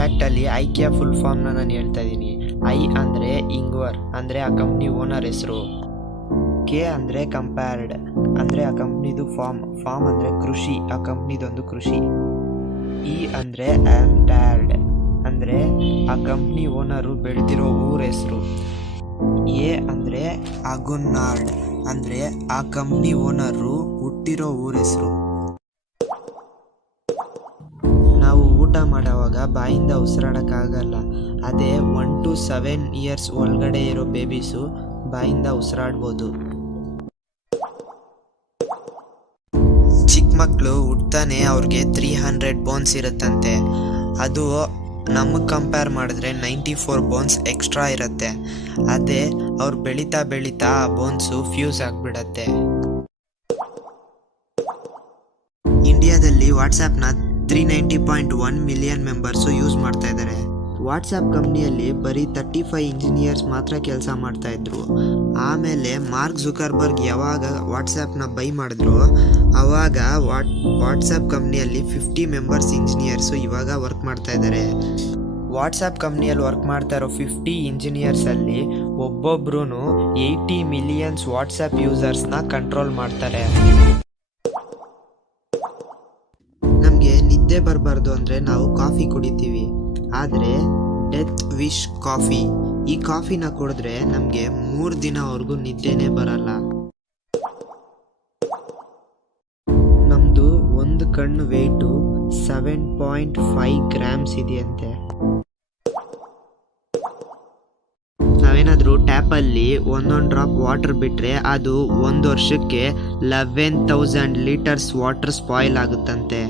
ಫ್ಯಾಕ್ಟಲ್ಲಿ IKEA full ಫಾರ್ಮ್ನ ನಾನು ಹೇಳ್ತಾ ಇದ್ದೀನಿ. ಐ ಅಂದರೆ ಇಂಗ್ವರ್, ಅಂದರೆ ಆ ಕಂಪ್ನಿ ಓನರ್ ಹೆಸರು. ಕೆ ಅಂದರೆ ಕಂಪೇರ್ಡ್, ಅಂದರೆ ಆ ಕಂಪ್ನಿದು ಫಾರ್ಮ್ ಅಂದರೆ ಕೃಷಿ, ಆ ಕಂಪ್ನಿದೊಂದು ಕೃಷಿ. ಇ ಅಂದರೆ ಆಂಟ್ಯಾರ್ಡ್, ಅಂದರೆ ಆ ಕಂಪ್ನಿ ಓನರು ಬೆಳೆದಿರೋ ಊರ ಹೆಸರು. ಎ ಅಂದರೆ ಅಗೊನ್ನಾರ್ಡ್, ಅಂದರೆ ಆ ಕಂಪ್ನಿ ಓನರು ಹುಟ್ಟಿರೋ ಊರ ಹೆಸರು. ನಾವು ಊಟ ಮಾಡೋವಾಗ ಬಾಯಿಂದ ಉಸಿರಾಡೋಕ್ಕಾಗಲ್ಲ. ಅದೇ 1 to 7 years ಒಳಗಡೆ ಇರೋ ಬೇಬೀಸು ಬಾಯಿಂದ ಉಸಿರಾಡ್ಬೋದು. ಚಿಕ್ಕ ಮಕ್ಕಳು ಹುಟ್ತಾನೆ ಅವ್ರಿಗೆ 300 ಬೋನ್ಸ್ ಇರುತ್ತಂತೆ. ಅದು ನಮಗೆ ಕಂಪೇರ್ ಮಾಡಿದ್ರೆ 94 ಬೋನ್ಸ್ ಎಕ್ಸ್ಟ್ರಾ ಇರುತ್ತೆ. ಅದೇ ಅವ್ರು ಬೆಳೀತಾ ಬೆಳೀತಾ ಆ ಬೋನ್ಸು ಫ್ಯೂಸ್ ಆಗಿಬಿಡತ್ತೆ. ಇಂಡಿಯಾದಲ್ಲಿ ವಾಟ್ಸಾಪ್ನ 390.1 ಮಿಲಿಯನ್ ಮೆಂಬರ್ಸು ಯೂಸ್ ಮಾಡ್ತಾ ಇದ್ದಾರೆ. ವಾಟ್ಸಾಪ್ ಕಂಪ್ನಿಯಲ್ಲಿ ಬರೀ 35 ಇಂಜಿನಿಯರ್ಸ್ ಮಾತ್ರ ಕೆಲಸ ಮಾಡ್ತಾ ಇದ್ರು. ಆಮೇಲೆ ಮಾರ್ಕ್ ಜುಕರ್ಬರ್ಗ್ ಯಾವಾಗ ವಾಟ್ಸಾಪ್ನ ಬೈ ಮಾಡಿದ್ರು ಆವಾಗ ವಾಟ್ಸಾಪ್ ಕಂಪ್ನಿಯಲ್ಲಿ 50 ಮೆಂಬರ್ಸ್ ಇಂಜಿನಿಯರ್ಸು ಇವಾಗ ವರ್ಕ್ ಮಾಡ್ತಾ ಇದ್ದಾರೆ. ವಾಟ್ಸಾಪ್ ಕಂಪ್ನಿಯಲ್ಲಿ ವರ್ಕ್ ಮಾಡ್ತಾ ಇರೋ 50 ಇಂಜಿನಿಯರ್ಸಲ್ಲಿ ಒಬ್ಬೊಬ್ರು 80 ಮಿಲಿಯನ್ಸ್ ವಾಟ್ಸಾಪ್ ಯೂಸರ್ಸ್ನ ಕಂಟ್ರೋಲ್ ಮಾಡ್ತಾರೆ. ನಮಗೆ ನಿದ್ದೆ ಬರಬಾರ್ದು ಅಂದರೆ ನಾವು ಕಾಫಿ ಕುಡಿತೀವಿ. ಆದರೆ ಡೆತ್ ವಿಶ್ ಕಾಫಿ, ಈ ಕಾಫಿನ ಕುಡಿದ್ರೆ ನಮಗೆ 3 ದಿನವರೆಗೂ ನಿದ್ದೆನೇ ಬರಲ್ಲ. ನಮ್ಮದು ಒಂದು ಕಣ್ಣು ವೆಯ್ಟು 7.5 grams ಇದೆಯಂತೆ. ನಾವೇನಾದರೂ ಟ್ಯಾಪಲ್ಲಿ 1 ಡ್ರಾಪ್ ವಾಟರ್ ಬಿಟ್ಟರೆ ಅದು 1 ವರ್ಷಕ್ಕೆ 11,000 ಲೀಟರ್ಸ್ ವಾಟರ್ ಸ್ಪಾಯ್ಲ್ ಆಗುತ್ತಂತೆ.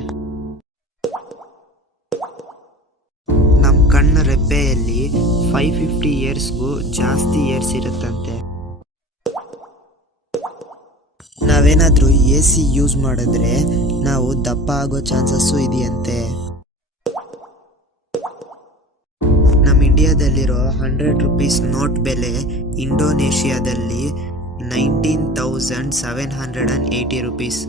ನಮ್ಮ ಕಣ್ಣು ರೆಪ್ಪೆಯಲ್ಲಿ 550 ಇಯರ್ಸ್ಗೂ ಜಾಸ್ತಿ ಇಯರ್ಸ್ ಇರುತ್ತಂತೆ. ನಾವೇನಾದರೂ AC ಯೂಸ್ ಮಾಡಿದ್ರೆ ನಾವು ದಪ್ಪ ಆಗೋ ಚಾನ್ಸಸ್ಸು ಇದೆಯಂತೆ. ನಮ್ಮ ಇಂಡಿಯಾದಲ್ಲಿರೋ 100 ರೂಪೀಸ್ ನೋಟ್ ಬೆಲೆ ಇಂಡೋನೇಷಿಯಾದಲ್ಲಿ 19,780 ರೂಪೀಸ್.